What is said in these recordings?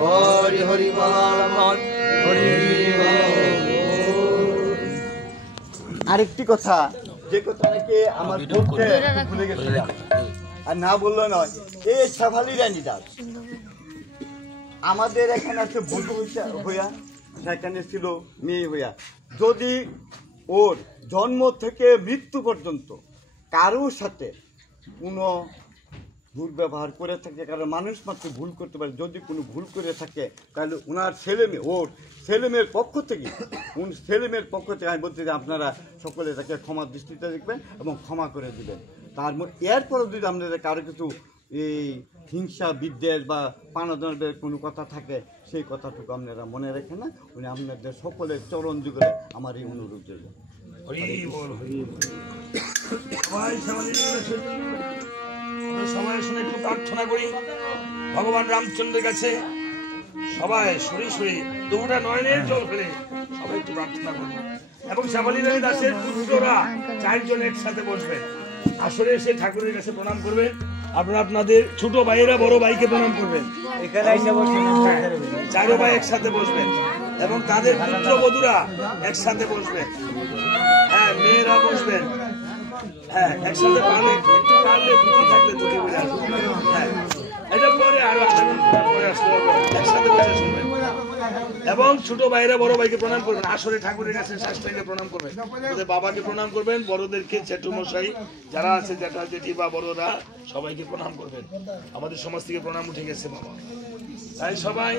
হরি হরি বল। আরেকটি কথা, যে কথা নাকি আমার ভুলে গেছে আর না বললো নয়, এই শেফালি রানী দাস আমাদের এখানে আছে বধূ হইয়া, সেখানে ছিল মেয়ে হইয়া। যদি ওর জন্ম থেকে মৃত্যু পর্যন্ত কারোর সাথে কোনো দুর্ব্যবহার করে থাকে, কারণ মানুষ মাত্র ভুল করতে পারে, যদি কোনো ভুল করে থাকে তাহলে ওনার ছেলেমেয়ে, ওর ছেলেমেয়ের পক্ষ থেকে আমি বলতে যে আপনারা সকলে তাকে ক্ষমা দৃষ্টিতে দেখবেন এবং ক্ষমা করে দেবেন। তার এরপরে যদি আপনাদের কারো কিছু এই হিংসা বিদ্বেষ বা পানাদনের কোনো কথা থাকে, সেই কথাটুকু আপনারা মনে রাখেন না। উনি আপনাদের সকলের চরণ যুগলে আমার এই অনুরোধ দেবেন। সবাই শুনে একটু প্রার্থনা করি ভগবান রামচন্দ্রের কাছে। সবাই সরি সরি দুটা নয়নের জল ফেলে সবাই একটু প্রার্থনা করবো। এবং শেফালি রানী দাসের পুত্ররা 4 জন একসাথে বসবেন, আসলে এসে ঠাকুরের কাছে প্রণাম করবেন। আপনারা আপনাদের ছোট ভাইয়েরা বড় ভাইকে প্রণাম করবেন, চারো ভাই একসাথে বসবেন এবং তাদের পুত্র বধূরা একসাথে বসবেন। হ্যাঁ, মেয়েরা বসবেন। হ্যাঁ, একসাথে পারলে একটু পারলে দুটি থাকলে দুটি বলে আসবেন। হ্যাঁ, এটা পরে আরো পরে আসতে হবে, একসাথে বসে শুনবেন। এবং ছোট ভাইরা বড় ভাইকে প্রণাম করবেন, আসলে ঠাকুরের কাছে শাস্ত্রীকে প্রণাম করবেন, ওদের বাবাকে প্রণাম করবেন, বড়দেরকে জেঠু মশাই যারা আছে জেঠা জেঠি বা বড়রা সবাইকে প্রণাম করবেন। আমাদের সমাজ থেকে প্রণাম উঠে গেছে বাবা, তাই সবাই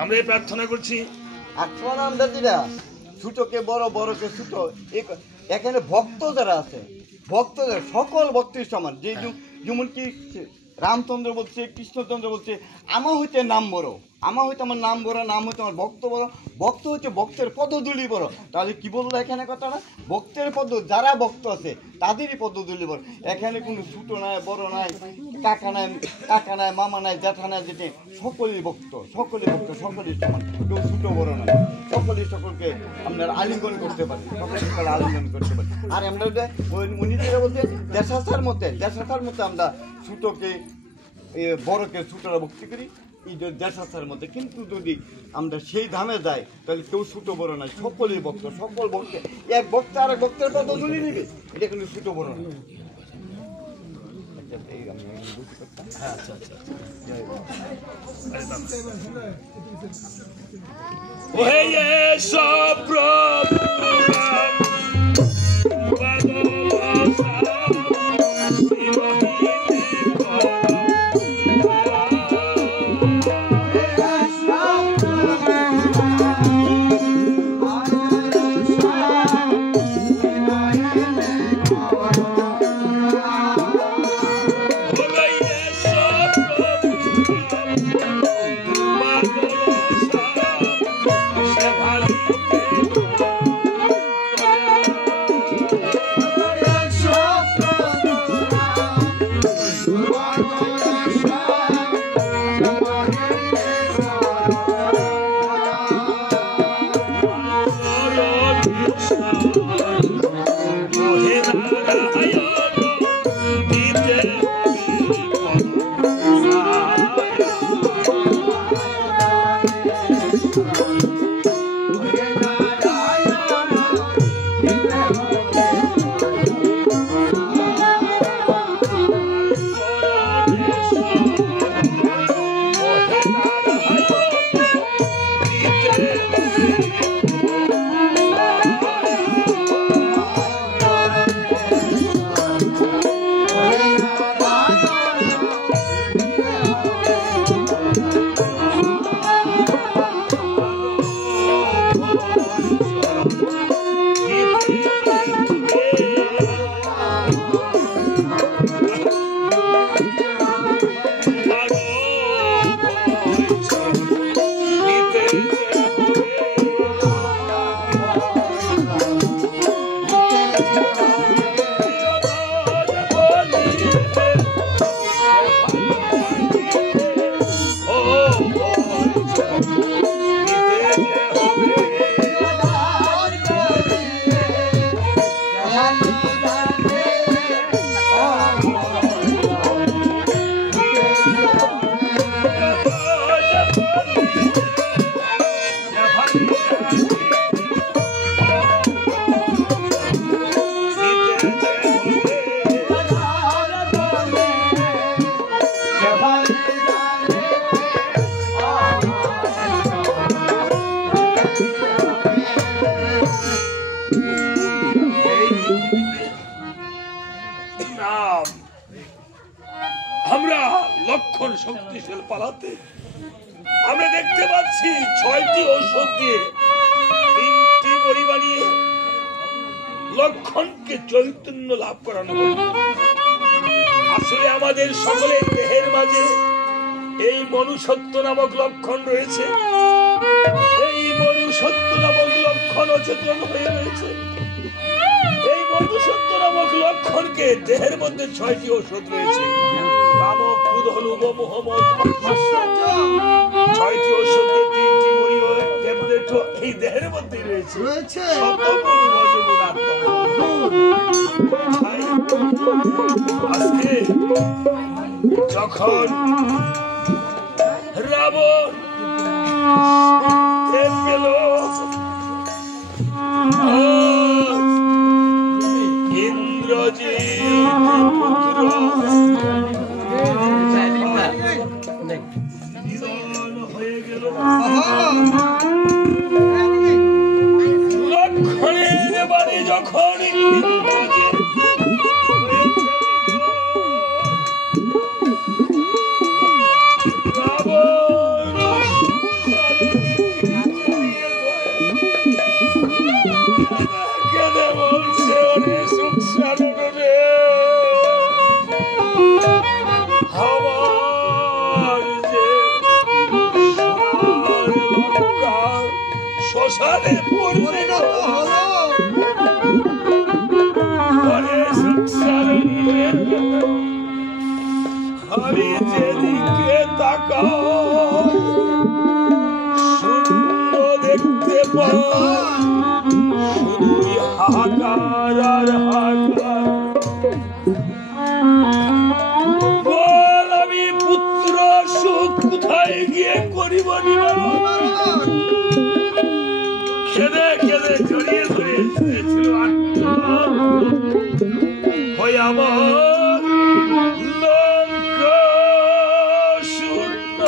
আমরা এই প্রার্থনা করছি। আর প্রণাম দাদিরা, ছোটকে বড়, বড়কে ছোট, এখানে ভক্ত যারা আছে, ভক্ত সকল ভক্তের সমান। যে যেমন কি রামচন্দ্র বলছে, কৃষ্ণচন্দ্র বলছে, আমা হইতে নাম বড়, আমা হইতে আমার নাম বড়, নাম হইতে আমার ভক্ত বড়, ভক্ত হচ্ছে ভক্তের পদধূলি বড়। তাহলে কি বললো এখানে কথাটা? ভক্তের পদ, যারা ভক্ত আছে তাদেরই পদধূলি বড়। এখানে কোনো ছোট নাই, বড় নাই, কাকা নাই, মামা নাই, জ্যাঠা নাই, যেটি সকলেই ভক্ত, সকলেই ভক্ত, সকলেই সমান, কেউ ছোট বড় নাই, সকলেই সকলকে আপনার আলিঙ্গন করতে পারে, সকলে আলিঙ্গন করতে পারে। আর আমরা উনি যেটা বলতে দেশাচার মতে আমরা ছোটকে বড়কে ছোটরা ভক্তি করি, এই দেশাচার মধ্যে। কিন্তু যদি আমরা সেই ধামে যাই তাহলে কেউ ছোট বড় নাই, সকলেই ভক্ত, সকল ভক্ত এক ভক্ত আর এক ভক্তের পদধূলি নিবে, এটা কিন্তু ছোট বড় নাই। আমরা লক্ষণ শক্তিশালী পালাতে আমরা দেখতে পাচ্ছি 6টি ঔষধ দিয়ে 3টি বড়ি বানিয়ে লক্ষণকে চৈতন্য লাভ করানো। আসলে আমাদের সকলের দেহের মাঝে এই মনুষ্যত্ব নামক লক্ষণ রয়েছে। এই মনুষ্যত্ব নামক লক্ষণ অচেতন হয়ে রয়েছে। এই মনুষ্যত্ব নামক লক্ষণকে দেহের মধ্যে 6টি ঔষধ রয়েছে। কাম, ক্রোধ, লোভ, মোহ, মদ। 6টি ঔষধ দিয়ে 3টি বড়ি ট্যাবলেট এই দেহের মধ্যে রয়েছে। আজকে যখন রাবণ পেল ইন্দ্রজিৎ পুত্র নিধন হয়ে গেল, লক্ষণের বাড়ি যখন শ্মশানে পরিণত হলো। আমি যেদিকে তাকাই শূন্য দেখতে পাই, শুধুই হাহাকার আর হাহাকার। বল আমি পুত্র সুখ কোথায় গিয়ে করিব নিবারণ? খেদে খেদে জড়িয়ে ধরে ছিল হয়ে আমার লঙ্কা শূন্য।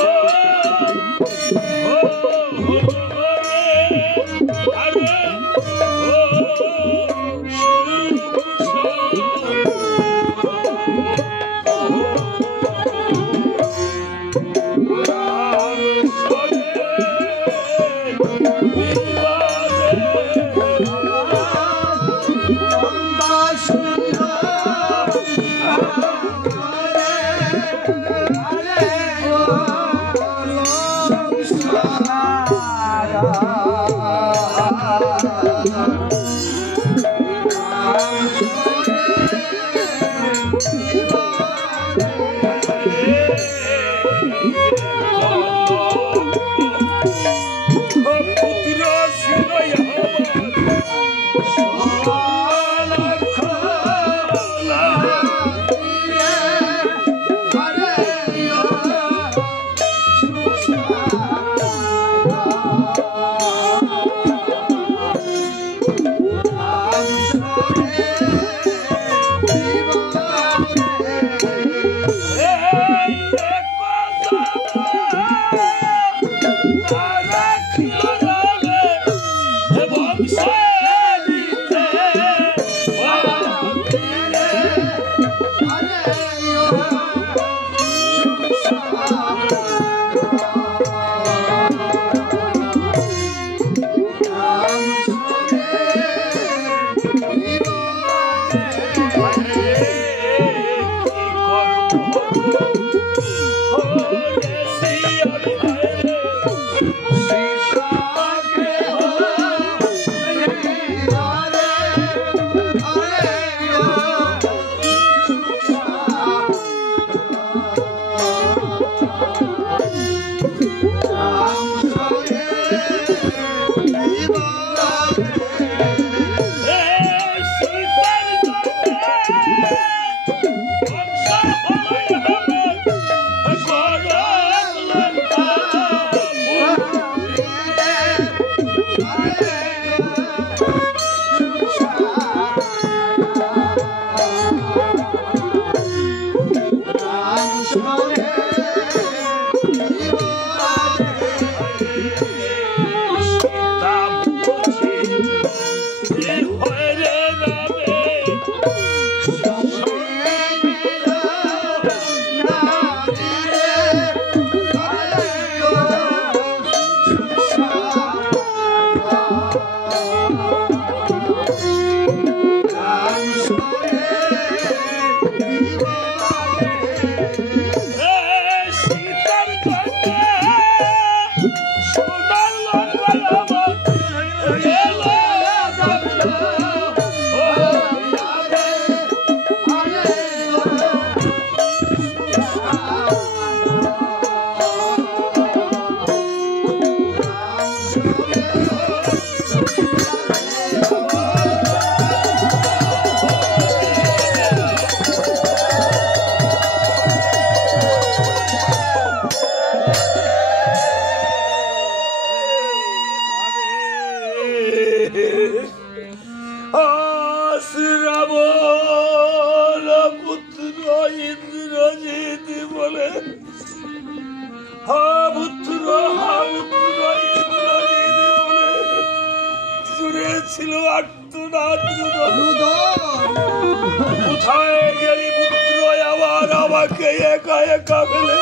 আমাকে একা একা ফেলে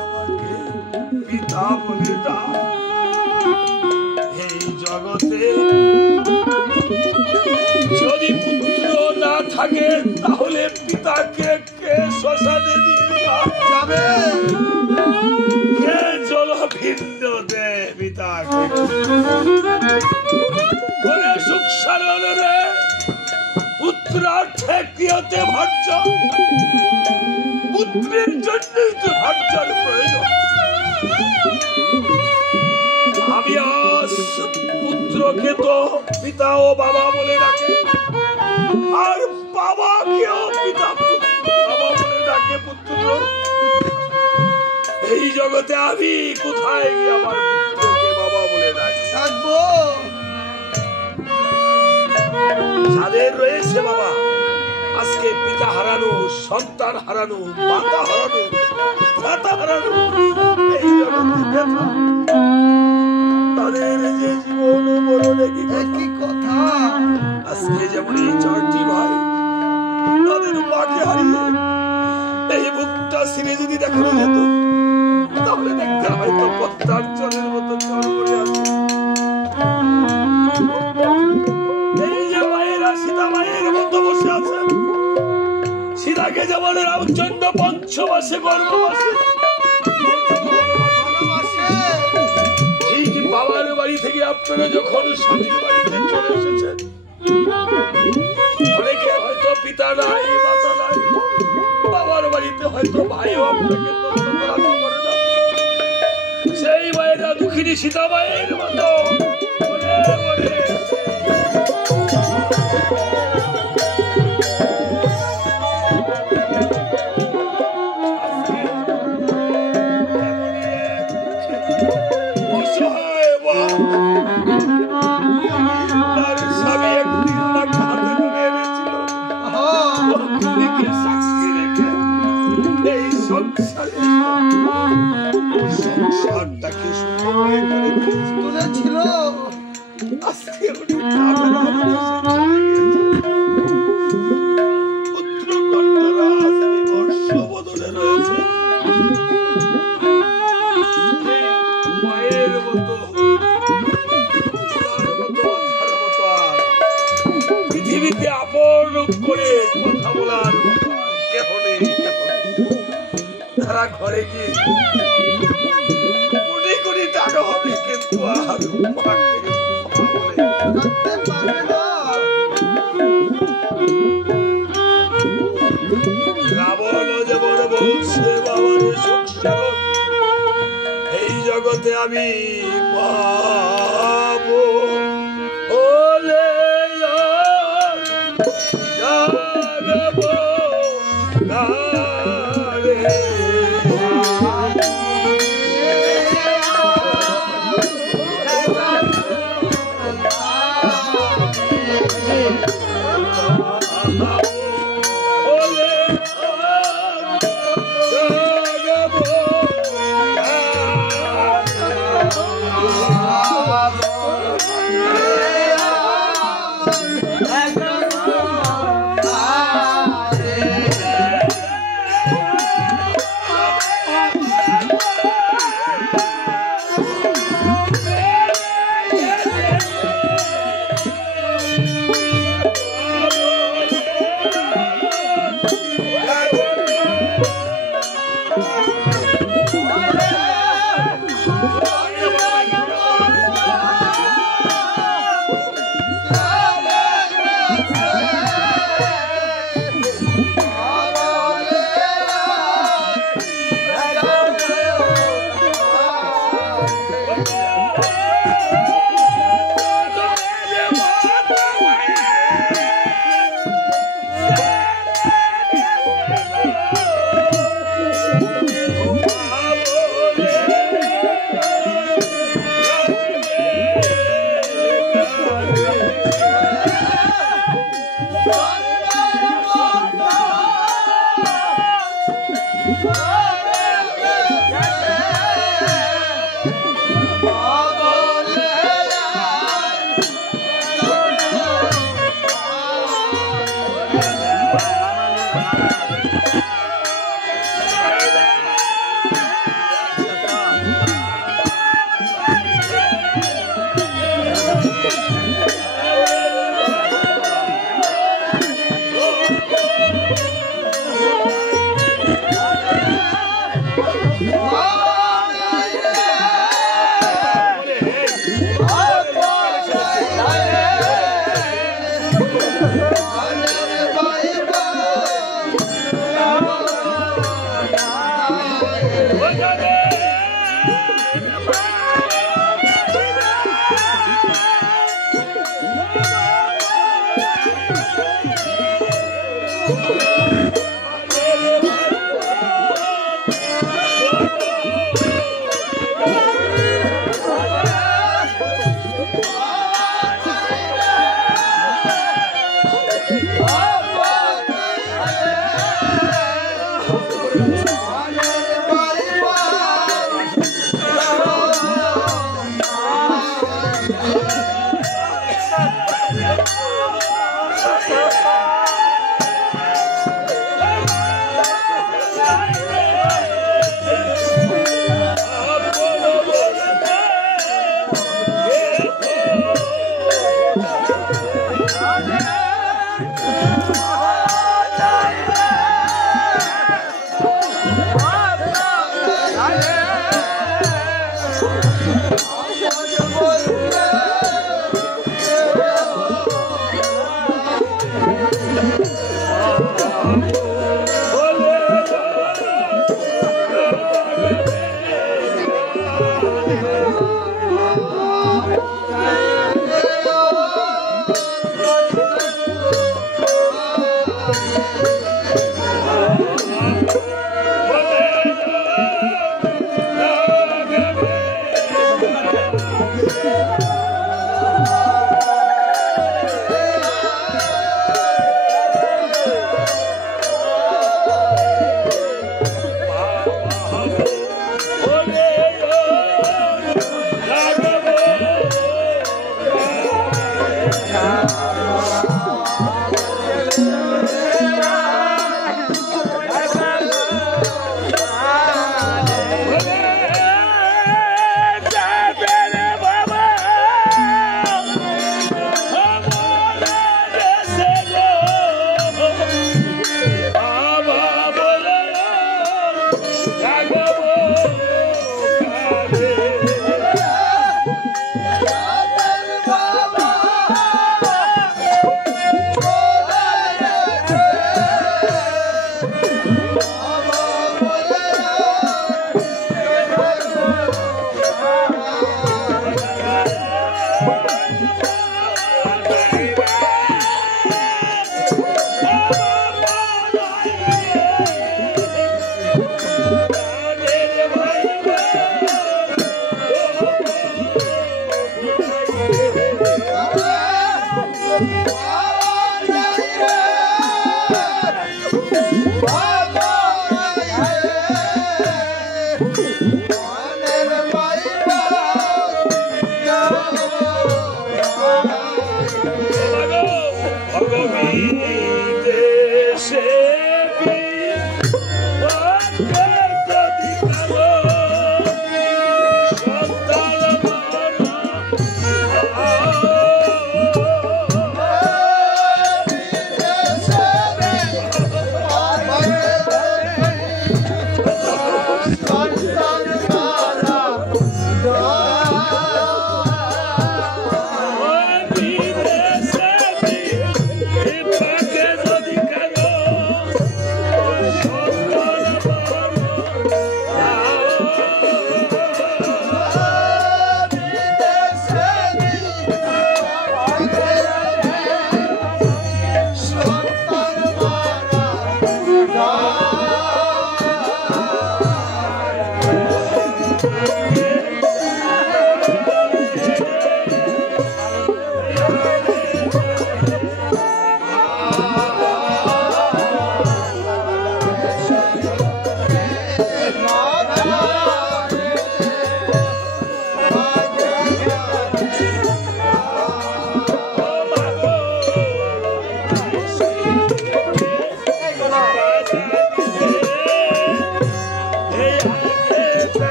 আমাকে পিতা বলে ডাক। এই জগতে যদি পুত্র না থাকে তাহলে পিতাকে কে শ্মশানে নিয়ে যাবে, কে জলভিন্ন দে পিতাকে। সুখ সারণে পুত্রার্থে ক্রিয়তে ভার্য, পুত্রের জন্যই তো ভার্যার প্রয়োজন। আমি আজ পুত্রকে তো পিতা ও বাবা বলে ডাকে, আর বাবাকেও পিতা বাবা বলে ডাকে পুত্র। এই জগতে আমি কোথায় গিয়ে আমার পুত্রকে বাবা বলে ডাকবো? যাদের রয়েছে বাবা, আজকে পিতা হারানো, সন্তান হারানো, মাতা হারানো, ভ্রাতা হারানো, এই জগতে ব্যথা, তাদের যে জীবন মরণে কি কথা। আজকে যেমন এই চারটি ভাই তাদের মাকে হারিয়ে এই বুকটা ছিঁড়ে যদি দেখানো যেত, তাহলে দেখতে হয়তো পদ্মার জলের মতো জল করে আছে। এই যে মায়েরা সীতা মায়ের মতো বসে আছে, সীতাকে যেমন রামচন্দ্র পঞ্চমাসে গর্ভবাসে, ঠিক বাবার বাড়ি থেকে আপনারা যখন স্বামীর বাড়িতে চলে এসেছেন, অনেকে হয়তো পিতা নাই, মাতা নাই, বাবার বাড়িতে হয়তো ভাইও আপনাকে তত্ত্বাবধান করে না। সেই মায়েরা দুঃখিনী সীতা মায়ের মতো মনে মনে সংসারটাকে তুলেছিল। আজকে পুত্র কন্যারা আজ আমি বর্ষ বদলে রয়েছে। মায়ের মতো পৃথিবীতে আপন করে কথা বলার কেহ নেই। তারা ঘরে গিয়ে কোটি কোটি টাকা হবে, কিন্তু আর রাখতে পারবে না। রাবণ যেমন বলছে বাবার সুখ সারণ, এই জগতে আমি পাবো ওলে জাগবো রে।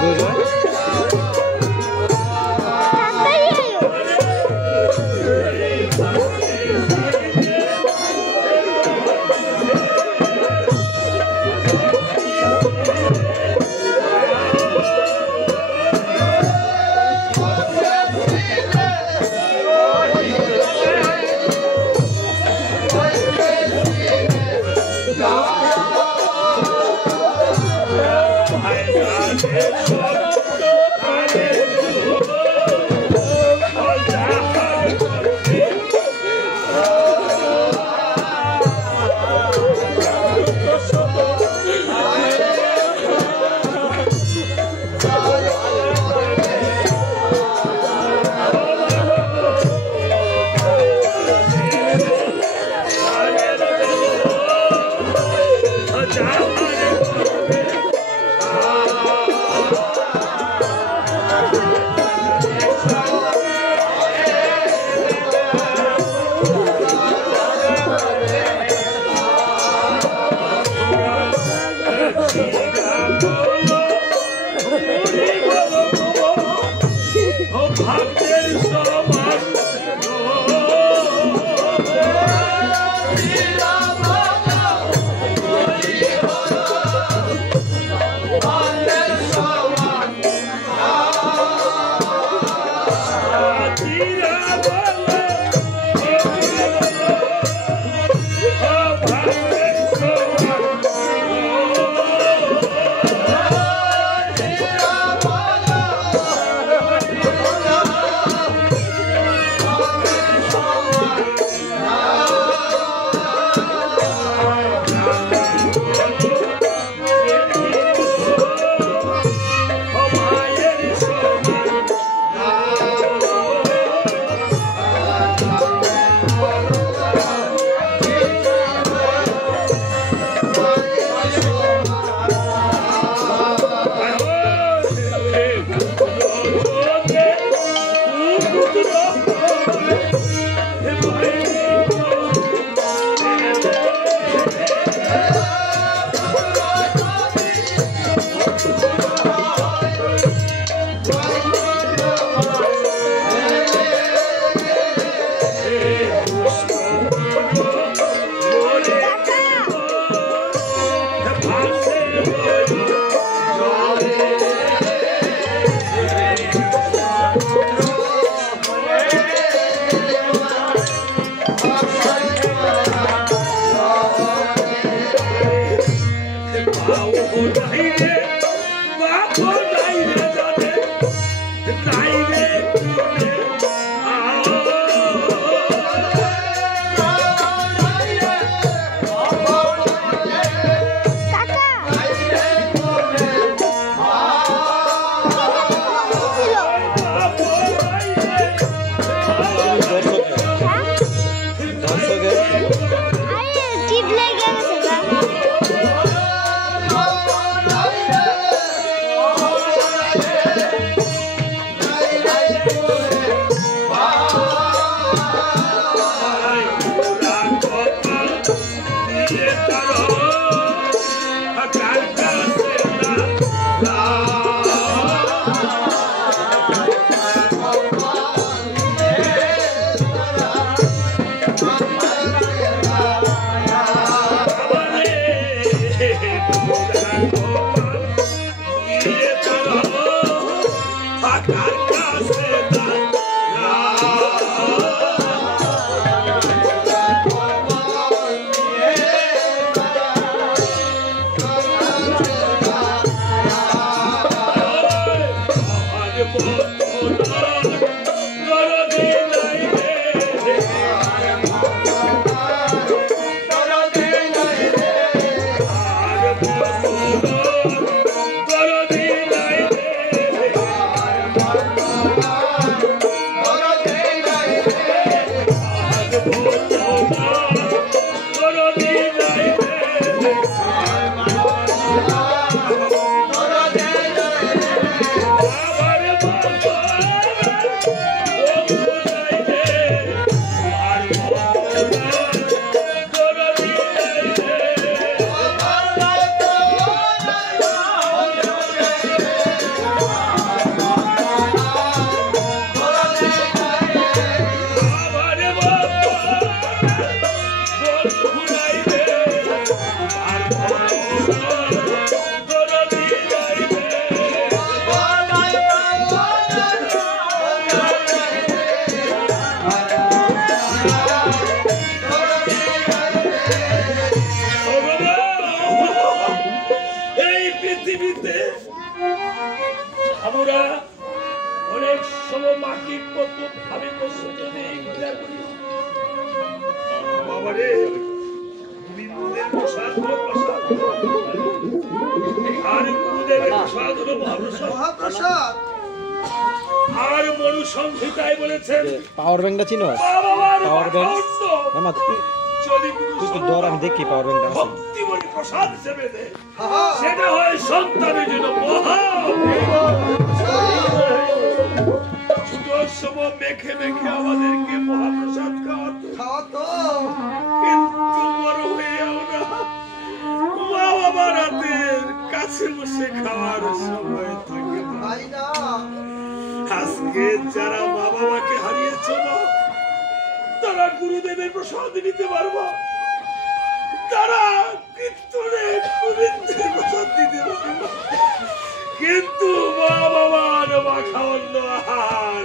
Bye. বাবুরা অনেক সময় মাকে কত ভাবে কষ্ট যদি বাবারে গোবিন্দের প্রসাদ হলো প্রসাদ আর গুরুদেবের প্রসাদ হলো মহাপ্রসাদ আর মনু সংহিতায় বলেছেন পাওয়ার ব্যাংকটা চিনো? পাওয়ার ব্যাংক মামা তুই তো ধর, আমি দেখি পাওয়ার ব্যাংকটা আছে। ভক্তি বলে প্রসাদ হিসেবে দে, সেটা হয় সন্তানের জন্য মহা ছোট সময় মেখে মেখে আমাদেরকে মহাপ্রসাদ খাওয়াতো, কিন্তু বড় হয়ে আমরা মা বাবার হাতের কাছে বসে খাওয়ার সময় থাকে না। আজকে যারা মা বাবাকে হারিয়েছ না, তারা গুরুদেবের প্রসাদ নিতে পারবো, তারা কীর্তনে গোবিন্দের প্রসাদ দিতে পারবো, কিন্তু মা বাবার মাখান্ন আহার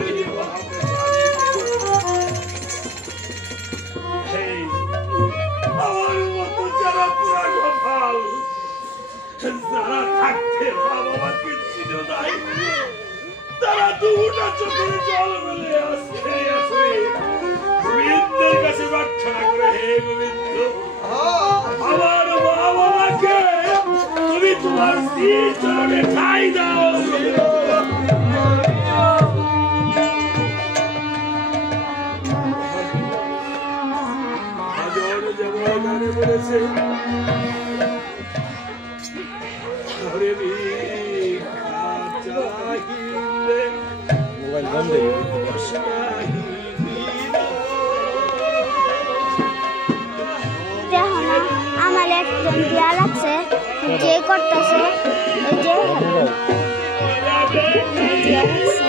আমার মতো যারা পুরা গোপাল, যারা থাকতে মা বাবাকে ছিল নাই, তারা দুটা চোখের জল বলে আসতে আসে গোবিন্দের কাছে প্রার্থনা করে, হে গোবিন্দ আমার মা বাবাকে তুমি তোমার স্ত্রীর চরণে ঠাই দাও। হাজার যেমন গানে বলেছে মোবাইল বন্ধ আমার একজন দিয়া লাগছে যে করতেছে এই যে দিয়া লাগছে।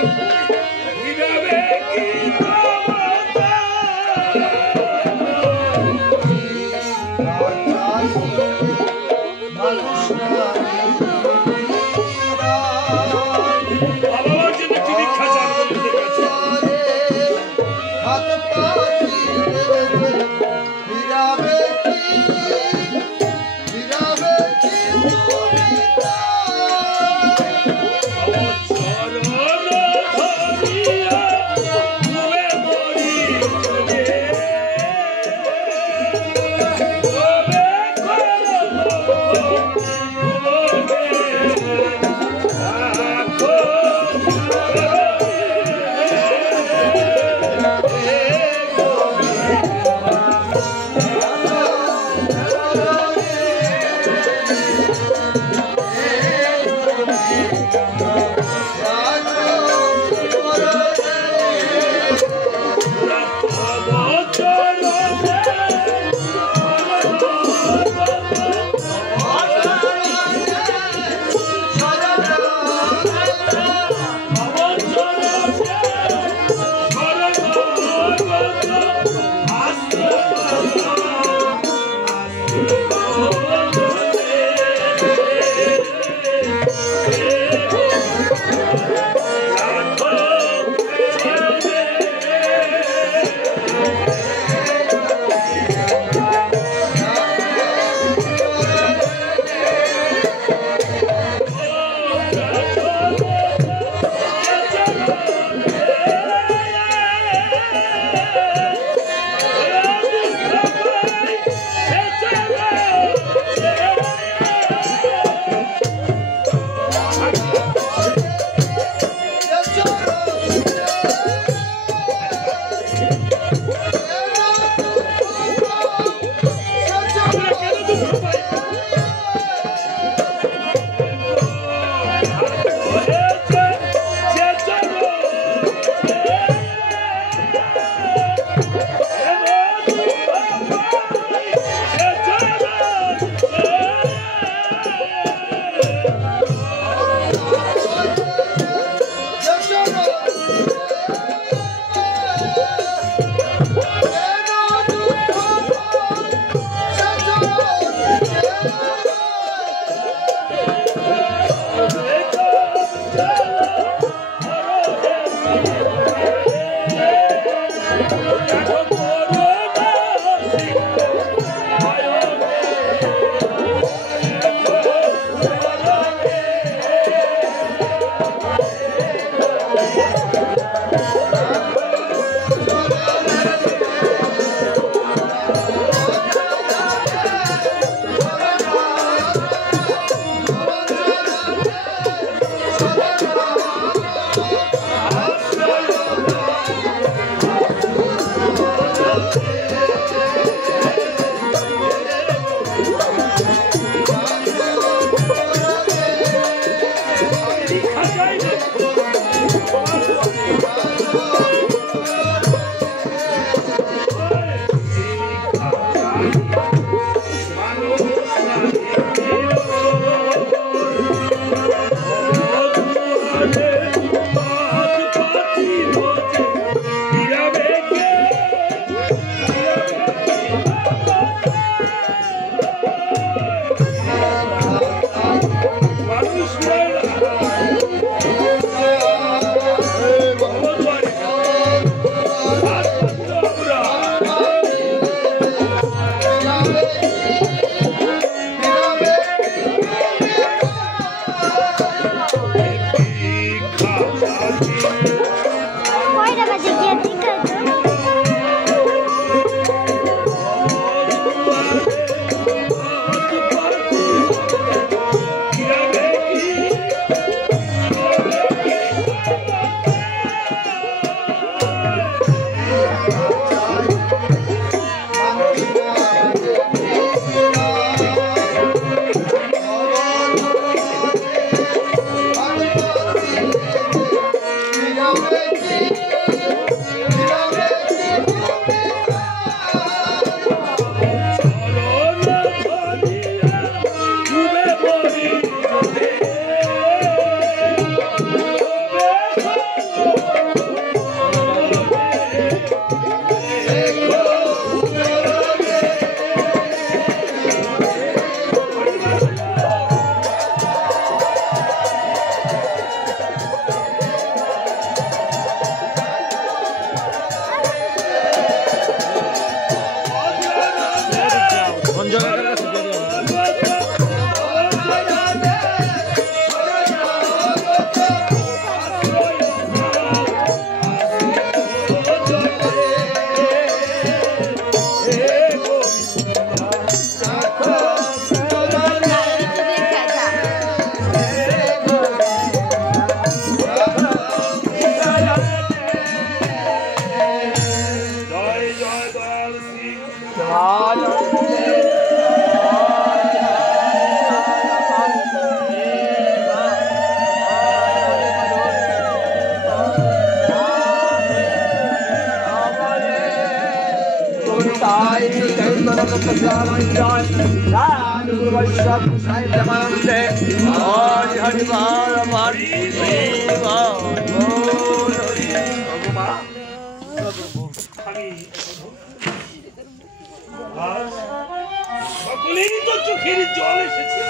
সকলেরই তো চোখের জল এসেছে।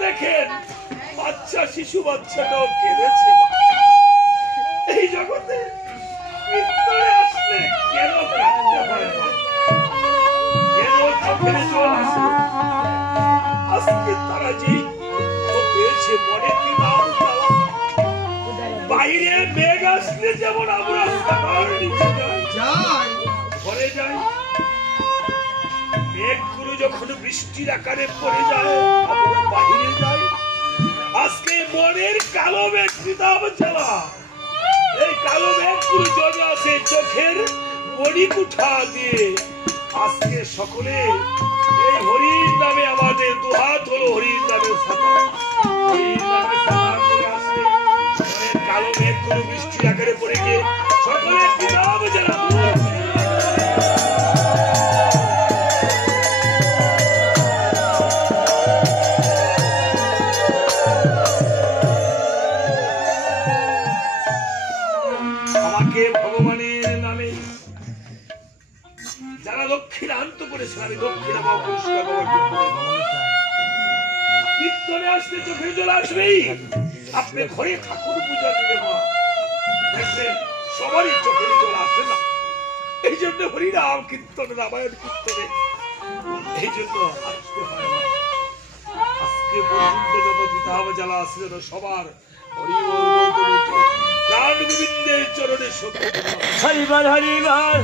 দেখেন বাচ্চা শিশু বাচ্চাটাও কেঁদেছে। এই জগতে মৃত্যুরে আসলে কেন কাঁদতে হয়? কেন চোখের জল আসে? আজকে তারা যেই পেয়েছে মনে কি নাম তারা। বাইরে মেঘ আসলে যেমন আমরা সাগর নিচে যাই, ঘরে যাই, মেঘগুলো যখন বৃষ্টির আকারে পড়ে যায় আমরা বাহিরে যাই। আজকে মনের কালো মেঘ কিতাব চালা, এই কালো মেঘগুলো জমে আসে চোখের মণিকুঠা দিয়ে। আজকে সকলে এই হরির নামে আমাদের দুহাত হলো হরির নামে সাঁতার, হরির নামে সাঁতার করে আসে মনের কালো মেঘগুলো বৃষ্টির আকারে পড়ে গিয়ে সকলে কিতাব চালা। ভগবানের নামে যারা দক্ষিণান্ত করেছে আমি দক্ষিণা পাওয়া পুরস্কার কীর্তনে আসতে চোখের জল আসবেই। আপনি ঘরে ঠাকুর পূজা দিলে দেখবেন সবারই চোখের জল আসে না। এই জন্য হরিনাম কীর্তনে রামায়ণ কীর্তনে এই জন্য আসতে হয় না। আজকে পর্যন্ত যত কিতাব জ্বালা আছে যেন সবার হরি বলতে বলতে প্রাণ গোবিন্দের চরণে হরিবল হরিবল।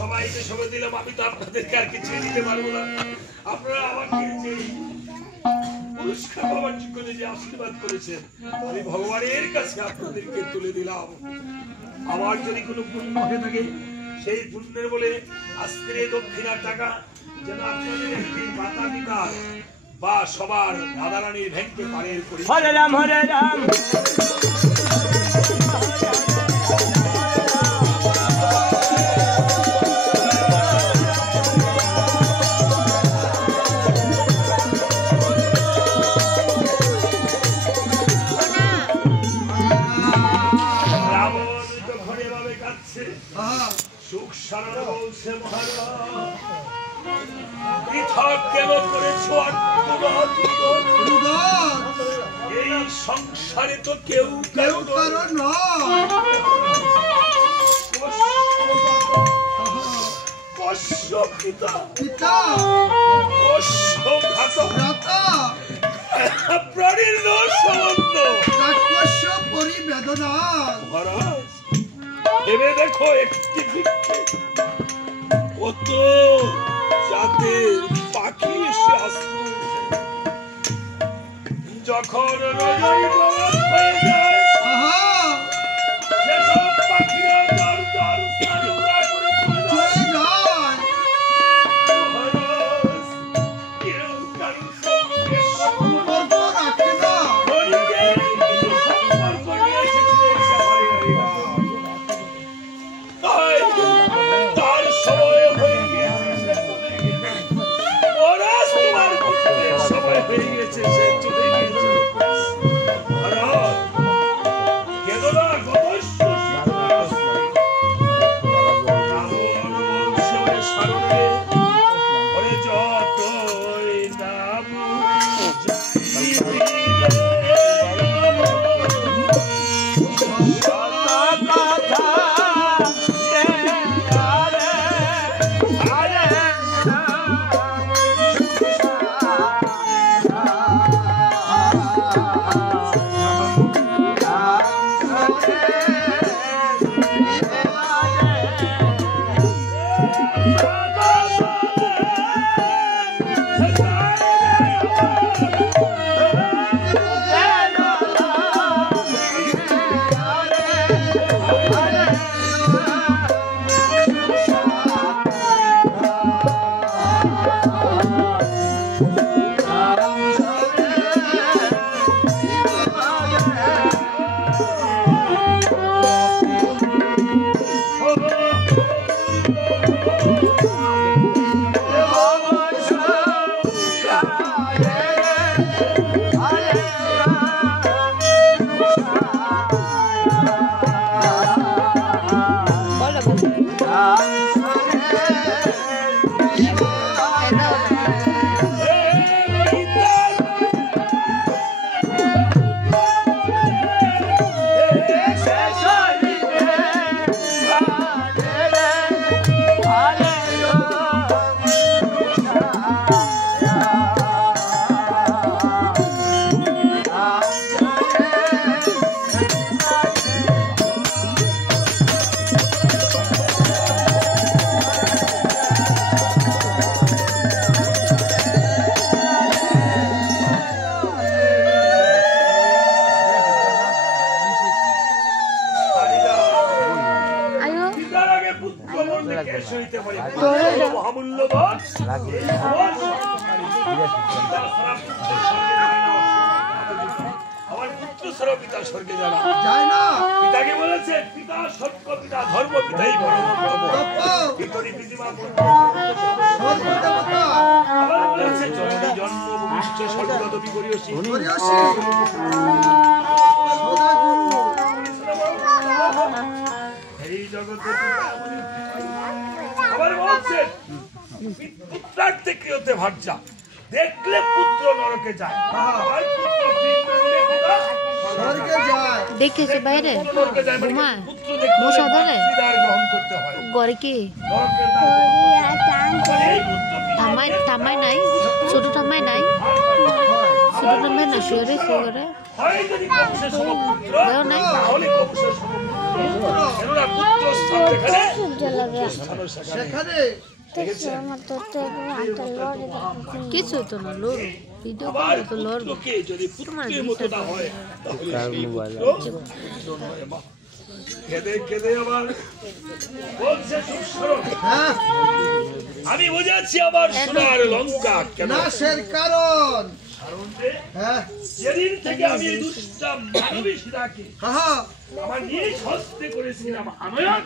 সবাইকে সবাই দিলাম, আমি তো আপনাদেরকে আর কিছু দিতে পারবো না। আপনারা আমাকে পুরস্কার পাওয়ার যোগ্য যে আশীর্বাদ করেছেন আমি ভগবানের কাছে আপনাদেরকে তুলে দিলাম। আমার যদি কোনো পুণ্য হয়ে থাকে সেই পুণ্যের বলে আজকের এই দক্ষিণার টাকা যেন আপনাদের মাতা পিতা বা সবার দাদা রানীর ভেঙ্গে পারের করি। হরে রাম হরে রাম। সুখ সারা বলছে পৃথক কেন করেছ এই সংসারে তো কেউ কেউ পোষ্য পিতা পোষ্য প্রাণীর সম্বন্ধ পরিবেদনা। ভেবে দেখো একটি কত জাতের পাখি এসে আসছে, যখন রজনী গমন হয়ে যায় সেসব পাখিরা দর দর সারুরা করে চলে যায়। কেউ কারোর সঙ্গে সম্পর্ক রাখে না, সম্পর্ক নিয়ে এসেছে তার সময় হয়ে গিয়েছে, তোমার সময় হয়ে গেছে, সে চলে গিয়েছে। পিতাকে বলেছে পিতা সত্য পিতা ধর্ম পিতাই জন্ম ভূমিষ্ঠ স্বর্গদপি করিয়সি এই জগতে আবার বলছেন পুত্রার্থে ক্রিয়তে ভার্যা দেখলে পুত্র নরকে যায় আবার পুত্র স্বর্গে যায় দেখেছে বাইরে ঘুমা মশা ধরে ঘরে কি থামাই নাই ছোট থামাই নাই ছোট থামাই না শুয়ে রে ঘরে দেও নাই কিছু তো না লোর ভিডিও করে তো লোর যদি পুত্রের মতো না হয় কেঁদে কেঁদে আবার বলছে আমি বোঝাচ্ছি আবার সোনার লঙ্কা কেন কারণ যেদিন থেকে আমি দুষ্ট মানবী সীতাকে আমার নিজ হস্তে করেছিলাম আনয়ন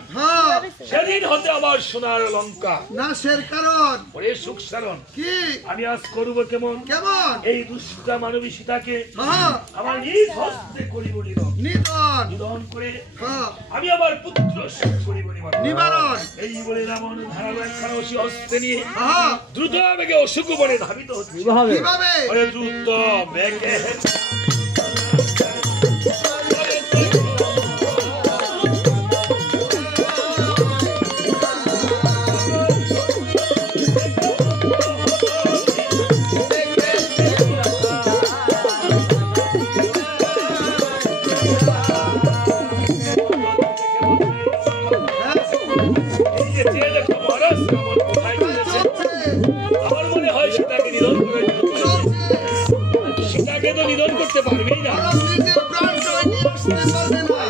সেদিন হতে আমার সোনার লঙ্কা নাশের কারণ ওরে সুখ সারণ কি আমি আজ করবো কেমন কেমন এই দুষ্ট মানবী সীতাকে আমার নিজ হস্তে করিব নিধন করে আমি আমার পুত্র সুখ করিব নিবারণ এই বলে রাবণ ধারালো একখানা অসি হস্তে নিয়ে দ্রুত বেগে অসুখ বনে ধাবিত হচ্ছে কিভাবে দ্রুত বেগে আমার মনে হয় সেটাকে নিধন করে সেটাকে তো নিধন করতে পারবেই না নিজের প্রাণ জয় নিয়ে আসতে পারবে না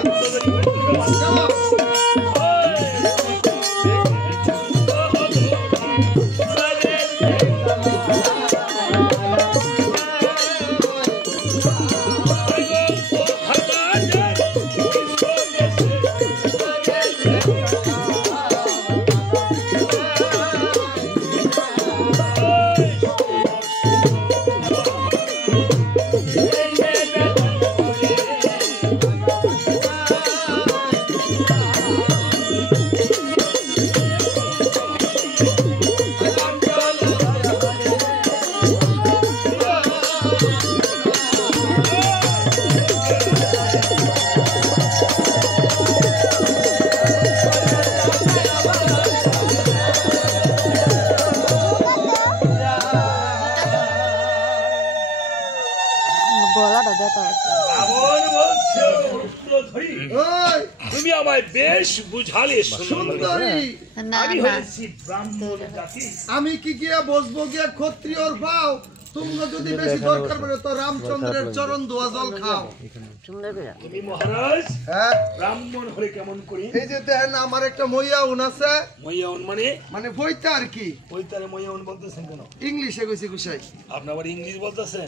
তুমি আমায় বেশ বুঝালে সুন্দরী আমি হয়েছি ব্রাহ্মণ জাতি আমি কি গিয়া বসবো গিয়া ক্ষত্রিয়র ভাও তোমরা যদি বেশি দরকার পড়ে তো রামচন্দ্রের চরণ ধোয়া জল খাও তুমি মহারাজ ব্রাহ্মণ হলে কেমন করি এই যে দেখেন আমার একটা মইয়াউন আছে মইয়াউন মানে বইতা আর কি বইতারে মইয়াউন বলতেছেন কেন ইংলিশে কইছি গুছাই আপনি আবার ইংলিশ বলতেছেন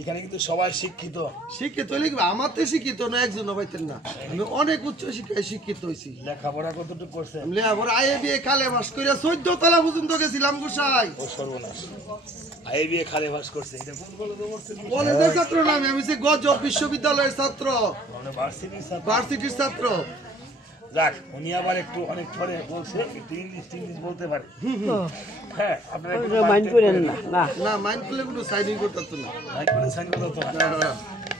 এখানে কিন্তু সবাই শিক্ষিত শিক্ষিত লিখবে আমার তো শিক্ষিত না একজন পাইতেন না আমি অনেক উচ্চ শিক্ষায় শিক্ষিত হয়েছি লেখাপড়া কতটুকু করছেন লেখাপড়া আইএ বিএ কালে পাস করে 14 তলা পর্যন্ত গেছিলাম গুছাই ও সর্বনাশ আইবি দিয়ে খালে বাস করছে এটা কোন কলেজের ছাত্র না আমি সে গজব বিশ্ববিদ্যালয়ের ছাত্র, ভার্সিটির ছাত্র। যাক উনি আবার একটু অনেক পরে বলছে একটু ইংলিশ বলতে পারে। হ্যাঁ আপনারা মাইন্ড করেন না, না মাইন্ড করলে কোনো সাইনিং করতে না, সাইন করতে না।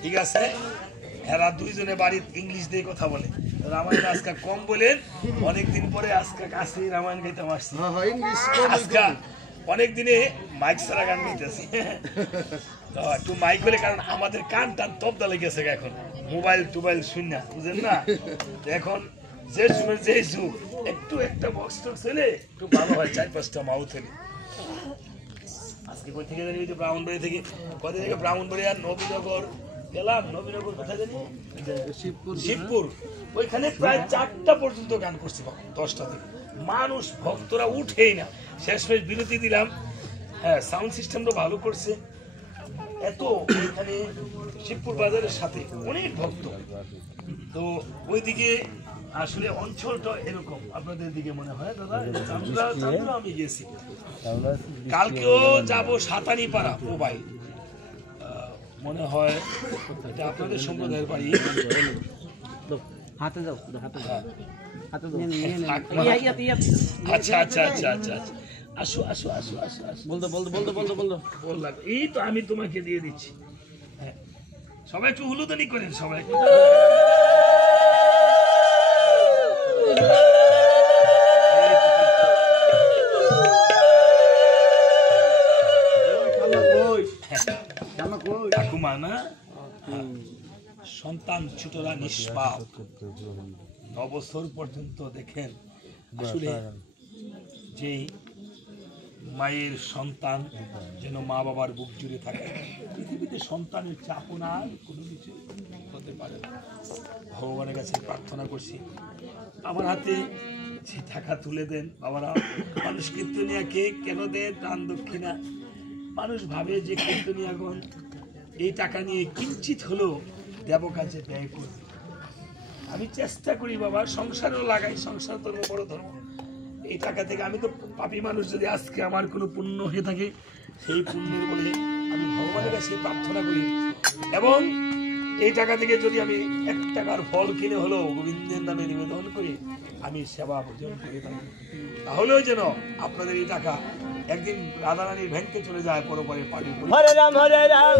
ঠিক আছে, এরা দুইজনে বাড়ির ইংলিশ দিয়ে কথা বলে, রামায়ণ আজকে কম বলেন, অনেকদিন পরে আজকে কাছে রামায়ণ গাইতে আসছি। হ্যাঁ ইংলিশ আজকে অনেক দিনে মাইক ছাড়া গান গাইতেছি, একটু মাইক বলে, কারণ আমাদের কান টান তবদা লেগেছে এখন, মোবাইল টোবাইল শুন না, বুঝেন না। এখন যে যুগের যে যুগ, একটু একটা বক্স টক্স হলে একটু ভালো হয়, 4-5টা মাউথ হলে। আজকে কই থেকে জানি, ওই যে ব্রাহ্মণবাড়ি থেকে, কদিন থেকে ব্রাহ্মণবাড়ি আর নবীনগর গেলাম, নবীনগর কোথায় জানি, শিবপুর, ওইখানে প্রায় 4টা পর্যন্ত গান করছি, 10টা থেকে। মানুষ ভক্তরা উঠেই না, শেষমেশ বিরতি দিলাম। হ্যাঁ সাউন্ড সিস্টেমটা ভালো করছে, এত ওইখানে শিবপুর বাজারের সাথে অনেক ভক্ত। তো ওইদিকে আসলে অঞ্চলটা এরকম, আপনাদের দিকে মনে হয় দাদা, চান্দুরা আমি গেছি, কালকেও যাবো সাতানিপাড়া মোবাইল, মনে হয় এটা আপনাদের সম্প্রদায়ের বাড়ি। হাতে যাও, হাতে দাও। আচ্ছা আচ্ছা আচ্ছা আচ্ছা আচ্ছা, আসো আসো আসো আসো আসো, বললাম এই তো আমি তোমাকে দিয়ে দিচ্ছি। হ্যাঁ সবাই একটু হুলুদানি করেন, সবাই একটু। ঠাকুমা না, সন্তান ছোটরা নিষ্পাপ, 9 বছর পর্যন্ত দেখেন, আসলে যে মায়ের সন্তান যেন মা বাবার বুক জুড়ে থাকে, পৃথিবীতে সন্তানের চাপন আর কোনো কিছু হতে পারে না। ভগবানের কাছে প্রার্থনা করছি, আমার হাতে যে টাকা তুলে দেন বাবারা, মানুষ কীর্তনিয়াকে কেন দেন দান দক্ষিণা, মানুষ ভাবে যে কীর্তনিয়াগণ এই টাকা নিয়ে কিঞ্চিত হলেও দেব কাজে ব্যয় করবে। আমি চেষ্টা করি বাবা, সংসারও লাগাই, সংসার ধর্ম বড় ধর্ম, এই টাকা থেকে আমি তো পাপী মানুষ, যদি আজকে আমার কোনো পুণ্য হয়ে থাকে, সেই পুণ্যের বলে আমি ভগবানের কাছে প্রার্থনা করি, এবং এই টাকা থেকে যদি আমি 1 টাকার ফল কিনে হলেও গোবিন্দের নামে নিবেদন করি, আমি সেবা ভোজন করে থাকি, তাহলেও যেন আপনাদের এই টাকা একদিন রাধারানীর ভ্যানকে চলে যায়, পরে পাড়ি করি। হরে রাম হরে রাম।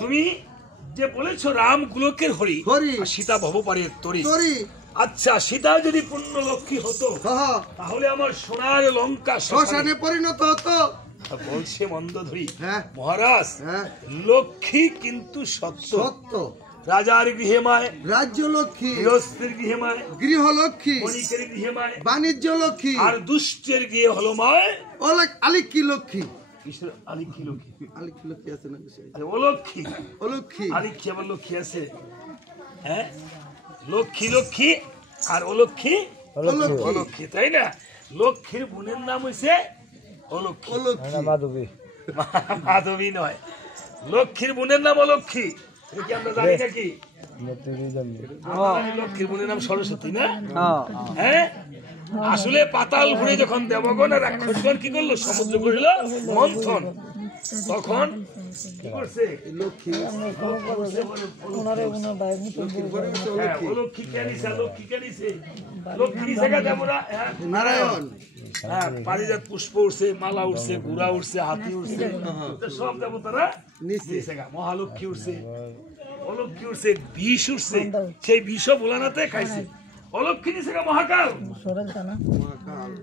তুমি যে বলেছো রাম গোলকের হরি, সীতা ভবপারের তরি। আচ্ছা সীতা যদি পূর্ণ লক্ষ্মী হতো, তাহলে আমার সোনার লঙ্কা শ্মশানে পরিণত হতো। বলছে মন্দধরি, মহারাজ লক্ষ্মী কিন্তু সত্য, রাজার গৃহে মায় রাজ্য লক্ষ্মী, গৃহস্থের গৃহে মায় গৃহলক্ষ্মী, বণিকের গৃহে মায় বাণিজ্য লক্ষ্মী, আর দুষ্টের গৃহে হলো মায় আলিক্ষী লক্ষ্মী। আলিক্ষী লক্ষ্মী, আলিক্ষী লক্ষ্মী আছে না? অলক্ষ্মী, অলক্ষ্মী, আলিক্ষী আবার লক্ষ্মী আছে। হ্যাঁ লক্ষ্মী লক্ষ্মী আর অলক্ষ্মী অলক্ষ্মী, তাই না? লক্ষ্মীর বোনের নাম হয়েছে অলক্ষ্মী, মাধবী, মাধবী নয়, লক্ষ্মীর বোনের নাম অলক্ষ্মী। কি আমরা জানি নাকি? লক্ষ্মীর বোনের নাম সরস্বতী না? হ্যাঁ আসলে পাতাল ভরে যখন দেবগণ আর রাক্ষসগণ কি করলো, সমুদ্র করলো মন্থন, তখন কি করছে লক্ষ্মী নারায়ণ, হ্যাঁ পারিজাত পুষ্প উঠছে, মালা উঠছে, ঘোড়া উঠছে, হাতি উঠছে, সব দেবতারা মহালক্ষ্মী উঠছে, অলক্ষ্মী উঠছে, বিষ উঠছে, সেই বিষও ভোলানাথে খাইছে। অলক্ষ্মী নিয়েছে মহাকাল,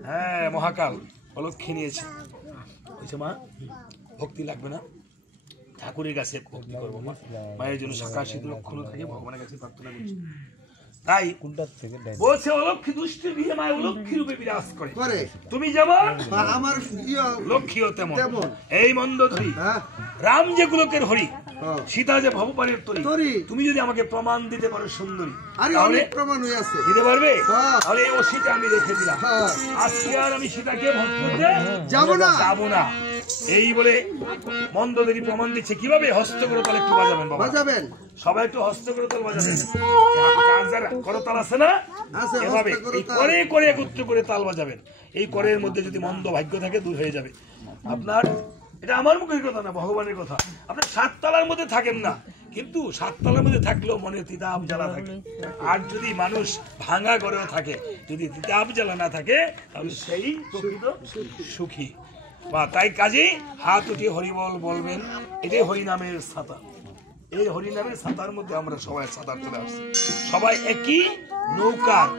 হ্যাঁ মহাকাল অলক্ষ্মী নিয়েছে। মা ভক্তি লাগবে না, ঠাকুরের কাছে ভক্তি করবো, মায়ের জন্য শাখা সিঁদুর লক্ষণ থাকে, ভগবানের কাছে প্রার্থনা করছি। তাই বলছে অলক্ষ্মী দুষ্টের গৃহে মায় অলক্ষ্মী রূপে বিরাজ করে, তুমি যেমন আমার লক্ষ্মীও তেমন। এই মন্দধরি রাম যে গোলকের হরি, সীতা যে ভবপানের তরী, তরী। তুমি যদি আমাকে প্রমাণ দিতে পারো সুন্দরী, আরে তাহলে অনেক প্রমাণ হয়ে আছে। দিতে পারবে? হ্যাঁ। তাহলে ও সীতা আমি রেখে দিলাম, হ্যাঁ। আজকে আর আমি সীতাকে ভোগ করতে যাবো না। যাবো না। এই বলে মন্দোদরী প্রমাণ দিচ্ছে কিভাবে। হস্তকরতাল একটু বাজাবেন বাবা, বাজাবেন। সবাই একটু হস্তকরতাল বাজাবেন। যার করতাল আছে না, আছে, এভাবে হস্তকরতাল। এই করে করে একত্র করে তাল বাজাবেন। এই করের মধ্যে যদি মন্দ ভাগ্য থাকে দূর হয়ে যাবে আপনার। এটা আমার মুখের কথা না, ভগবানের কথা। আপনার 7 তলার মধ্যে থাকেন না, কিন্তু 7 তলার মধ্যে থাকলেও মনে তিতাব জ্বালা থাকে। আর যদি মানুষ ভাঙা ঘরেও থাকে, যদি তিতাব জ্বালা না থাকে, তাহলে সেই প্রকৃত সুখী। বা তাই কাজে হাত উঠিয়ে হরিবল বলবেন। এটাই হরিনামের ছাতা। এই হরিনামের ছাতার মধ্যে আমরা সবাই ছাতার চলে আসছি। সবাই একই নৌকার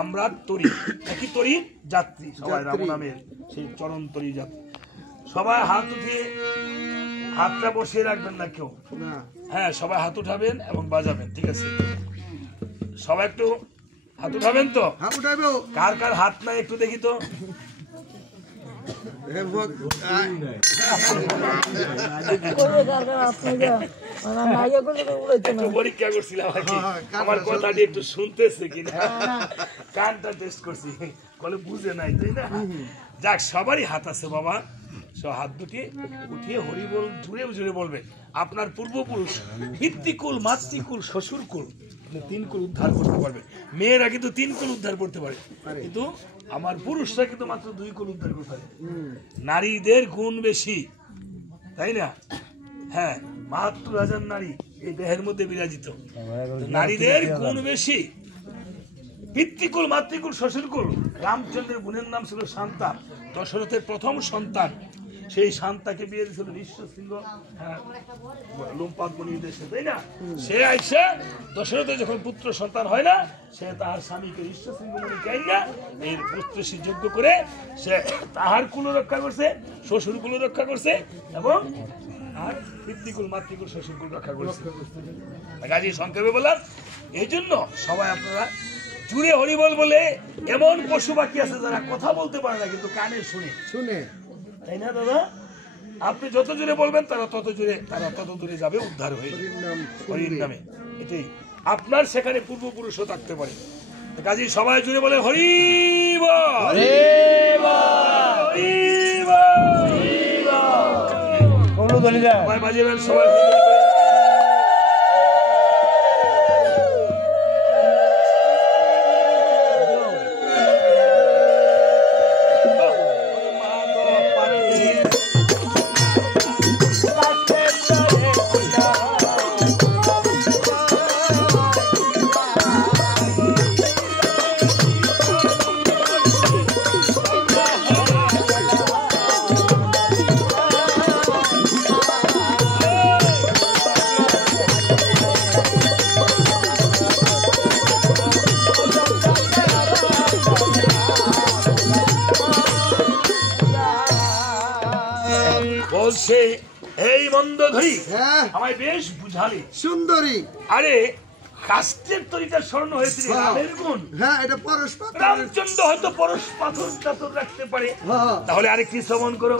আমরা তরী, একই তরীর যাত্রী সবাই। রাম নামের সেই চরণ তরী যাত্রী। সবাই হাত উঠিয়ে, হাতটা বসিয়ে রাখবেন না কেউ। হ্যাঁ, সবাই হাত উঠাবেন এবং বাজাবেন, ঠিক আছে? সবাই একটু হাত উঠাবেন তো? হাত উঠাবো। কার কার হাত নাই একটু দেখি তো। একটু পরীক্ষা করছিলাম আর কি, আমার কথাটি একটু শুনতেছে কিনা, কানটা টেস্ট করছি, বলে বুঝে নাই, তাই না? যাক, সবারই হাত আছে বাবা। হাত দুটি উঠিয়ে হরিবল জুড়ে জুড়ে বলবে। আপনার পূর্বপুরুষ পিতৃকুল, মাতৃকুল, শ্বশুরকুল, 3 কুল উদ্ধার করতে পারবে। মেয়েরা কিন্তু 3 কুল উদ্ধার করতে পারে, কিন্তু আমার পুরুষরা কিন্তু মাত্র 2 কুল উদ্ধার করতে পারে। নারীদের গুণ বেশি, তাই না? হ্যাঁ, 72,000 নারী এই দেহের মধ্যে বিরাজিত। নারীদের গুণ বেশি। পিতৃকুল, মাতৃকুল, শ্বশুরকুল। রামচন্দ্রের বোনের নাম ছিল শান্তা, দশরথের প্রথম সন্তান। সেই শান্তাকে বিয়ে দিয়েছিল ঋষ্যশৃঙ্গ লোমপাদ মুনির দেশে, তাই না? সে আইসা দশরথের যখন পুত্র সন্তান হয় না, সে তাহার স্বামীকে ঋষ্যশৃঙ্গ মুনিকে আইনা এই পুত্রশ্রী যোগ্য করে সে তাহার কুল রক্ষা করছে, শ্বশুর কুল রক্ষা করছে, এবং আর পিতৃকুল, মাতৃকুল, শ্বশুরকুল রক্ষা করছে। কাজে সংক্ষেপে বললাম, এই জন্য সবাই আপনারা জুড়ে হরিবল বলে। এমন পশু পাখি আছে যারা কথা বলতে পারে না, কিন্তু কানে শুনে, তাই না দাদা? আপনি যত জোরে বলবেন তারা তত দূরে যাবে, উদ্ধার হয়ে যাবে হরির নামে। এটাই আপনার সেখানে পূর্বপুরুষও থাকতে পারে। কাজী সবাই জুড়ে বলে হরি বল, সবাই বাজাবেন, সবাই। বলছে, এই মন্দোদরী আমায় বেশ বুঝালে সুন্দরী। আরে কাস্টের তরিটা স্বর্ণ হয়েছিল রামের গুণ। হ্যাঁ, এটা পরশ পাথর। রামচন্দ্র হয়তো পরশ পাথর টাথর রাখতে পারে। তাহলে আরেকটি শ্রবণ করো,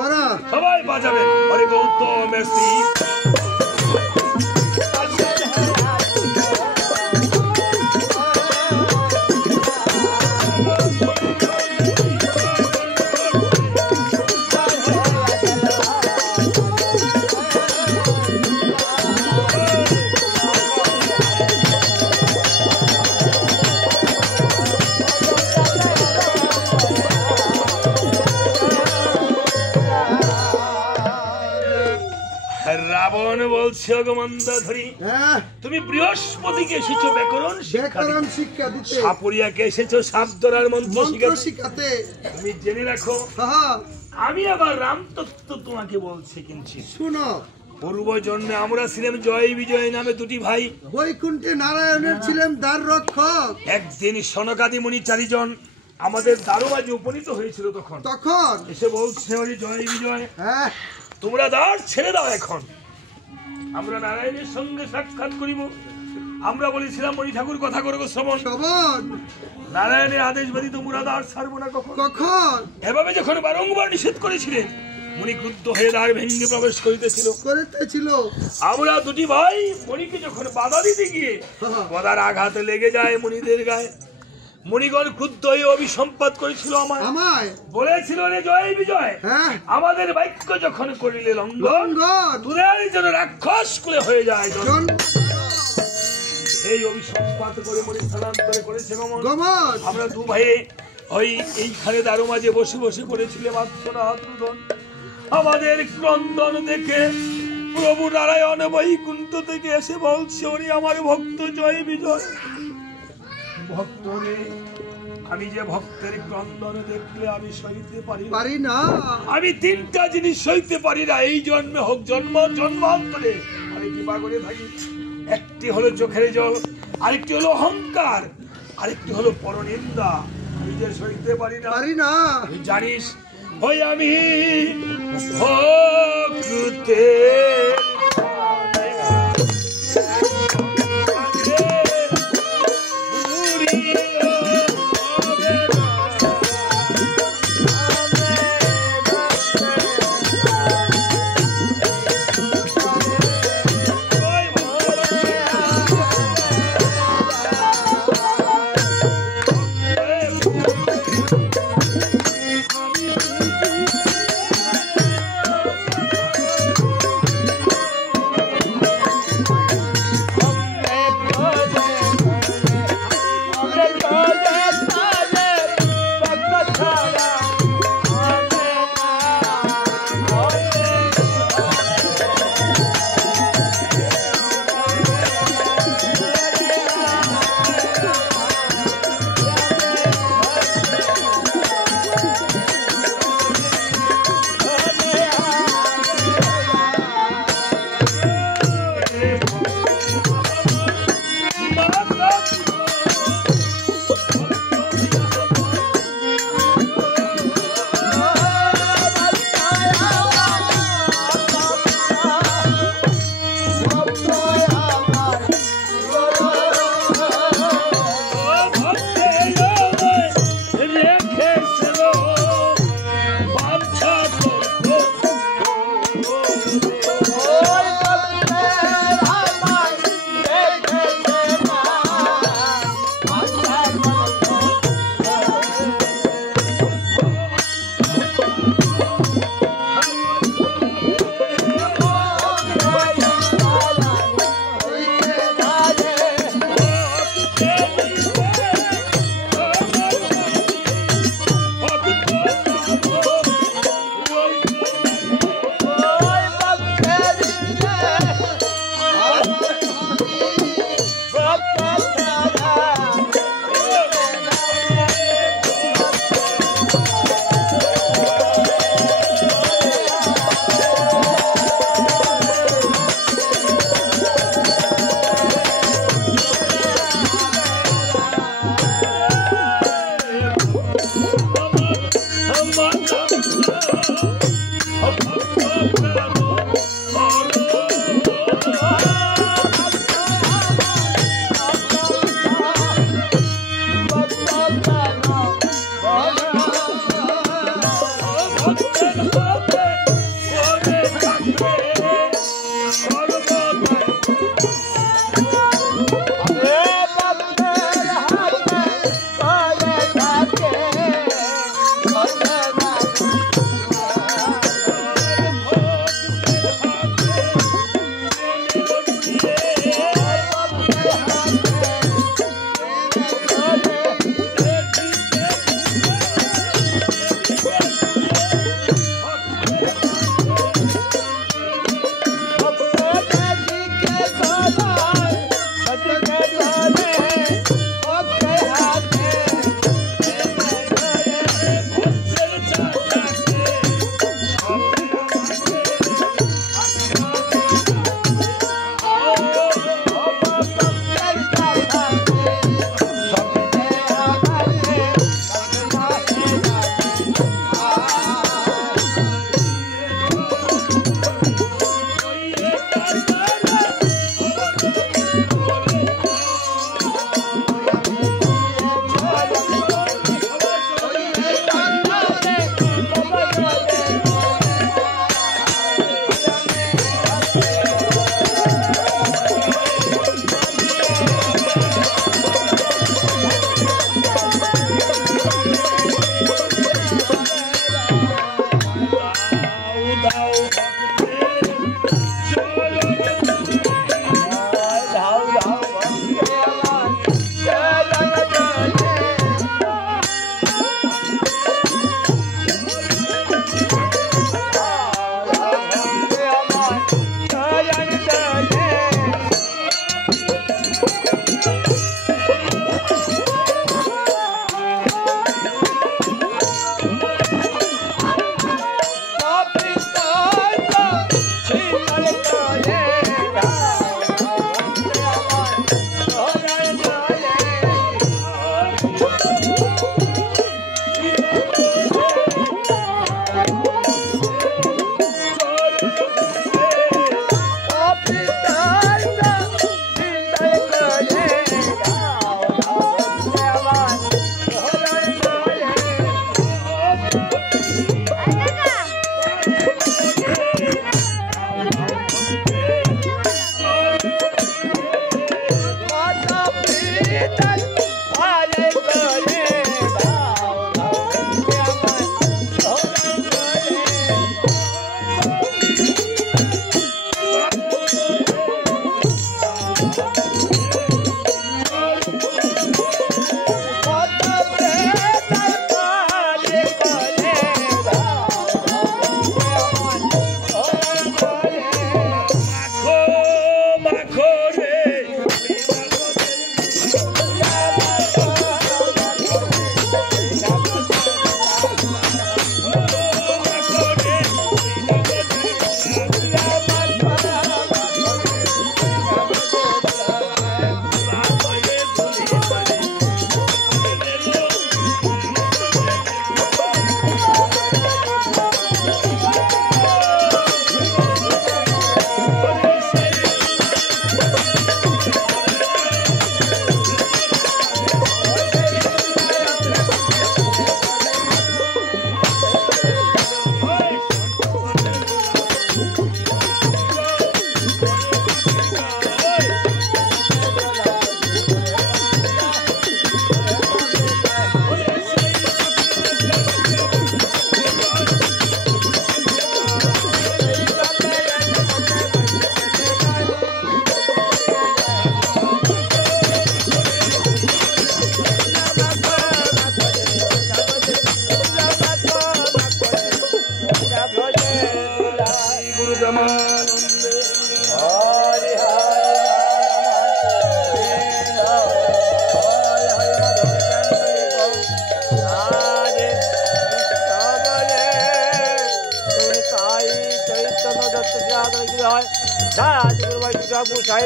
সবাই বাজাবে। হরে গৌতম শ্রী রাবণ বলছে, মন্দোদরী তুমি বৃহস্পতিকে এসেছো ব্যাকরণ শিক্ষা দিতে, সাপরিয়াকে এসেছো সাপ ধরার মন্ত্র শিখাতে। তুমি জেনে রাখো, আমি আবার রামতত্ত্ব তোমাকে বলছি, কিন্তু শুনো। পূর্ব জন্মে আমরা ছিলাম জয় বিজয় নামে 2টি ভাই। বৈকুণ্ঠে নারায়ণের ছিলেন দ্বার রক্ষক। একদিন সনকাদি মুনি 4 জন আমাদের দারোয়াজে উপনীত হয়েছিল। তখন এসে বলছে, জয় বিজয়, তোমরা দ্বার ছেড়ে দাও, এখন আমরা নারায়ণের সঙ্গে সাক্ষাৎ করিব। আমরা বলেছিলাম, মণি ঠাকুর কথা করবো শ্রবণ। নারায়ণের আদেশ ব্যতীত মুরা দ্বার ছাড়বো না কখন। এভাবে যখন বারংবার নিষেধ করেছিলেন, মুনি ক্রুদ্ধ হয়ে দ্বার ভেঙ্গে প্রবেশ করিতেছিল। আমরা দুটি ভাই মুনিকে যখন বাধা দিতে গিয়ে গদার আঘাতে লেগে যায় মুনিদের গায়ে। মুনিগণ ক্রুদ্ধ হয়ে অভিসম্পাত করেছিল আমায়, বলেছিল রে জয় বিজয়, আমাদের বাক্য যখন করিলে লঙ্ঘন তোদের যেন রাক্ষস কুলে হয়ে যায়। এই অভিসম্পাত করে মুনি স্থানান্তরে করেছে গমন। আমরা দু ভাই ওই এইখানে দারু মাঝে বসে বসে করেছিলাম আত্মনাদন। আমাদের ক্রন্দন দেখে প্রভু নারায়ণ বৈকুণ্ঠ থেকে এসে বলছে, ওরে আমার ভক্ত জয় বিজয়, ভক্ত রে, আমি যে ভক্তের ক্রন্দন দেখলে আমি সইতে পারি না। আমি তিনটা জিনিস সইতে পারি না, এই জন্মে হোক জন্মান্তরে আমি কৃপা করে থাকি। একটি হলো চোখের জল, আরেকটি হলো অহংকার, আরেকটি হলো পরনিন্দা। আমি যে সইতে পারি না তুই জানিস। ওই আমি ভক্তের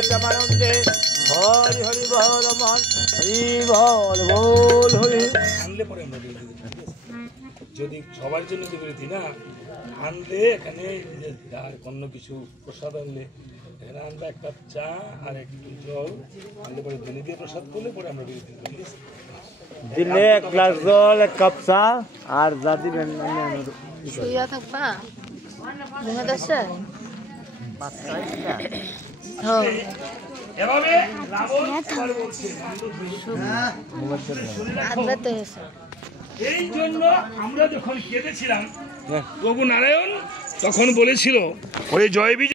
প্রেমানন্দে হরি হরি বল রমন হরি বল বল হরি। আনলে পরে আমরা বিরতি দেব, ঠিক আছে? যদি সবার জন্য তো বিরতি না আনলে এখানে যে আর অন্য কিছু প্রসাদ আনলে এখানে আনবে এক কাপ চা আর একটু জল আনলে পরে ধনে দিয়ে প্রসাদ করলে পরে আমরা বিরতি দেবো, ঠিক আছে? দিলে এক গ্লাস জল, এক কাপ চা আর যা দিবেন শুইয়া থাকবা ঘুমে যাচ্ছে এভাবে রাবণ আবার বলছে আদলাতে হয়েছে এই জন্য আমরা যখন কেঁদেছিলাম প্রভু নারায়ণ তখন বলেছিল ওই জয় বিজয়